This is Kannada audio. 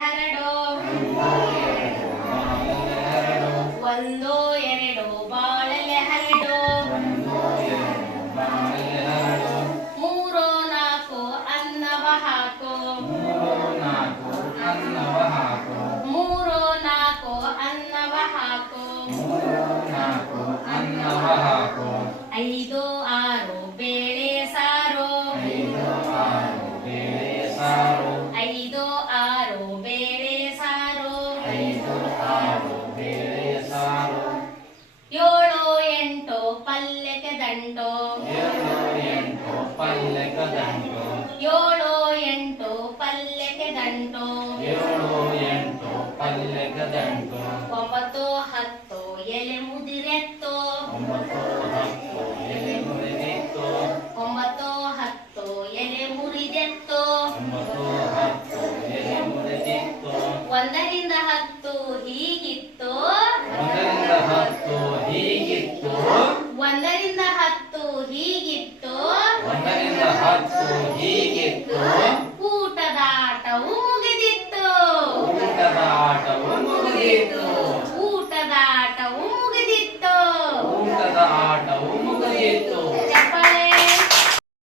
ಹರಡೋ ಒಂದು ಎರಡು ಬಾಳಲೆ ಹರಡೋ ಮೂರೋ ನಾಲ್ಕು ಅನ್ನವ ಹಾಕೋ ಮೂರೋ ನಾಲ್ಕು ಅನ್ನವ ಹಾಕೋ ಐದು ಆರು ಬೇಳೆ ಸಾರು ಐದು ಆರು ಬೇಳೆ ಸಾರು ಏಳು ಎಂಟು ಪಲ್ಯಕ್ಕೆ ದಂಟು ಏಳು ಎಂಟು ಪಲ್ಯಕ್ಕೆ ದಂಟು ಒಂಬತ್ತು ಹತ್ತು ಎಲೆ ಮುದಿರೆತ್ತು ಒಂಬತ್ತು ಹತ್ತು ಎಲೆ ಮುರಿದೆತ್ತು ಒಂದರಿಂದ 10 ಹೀಗೆ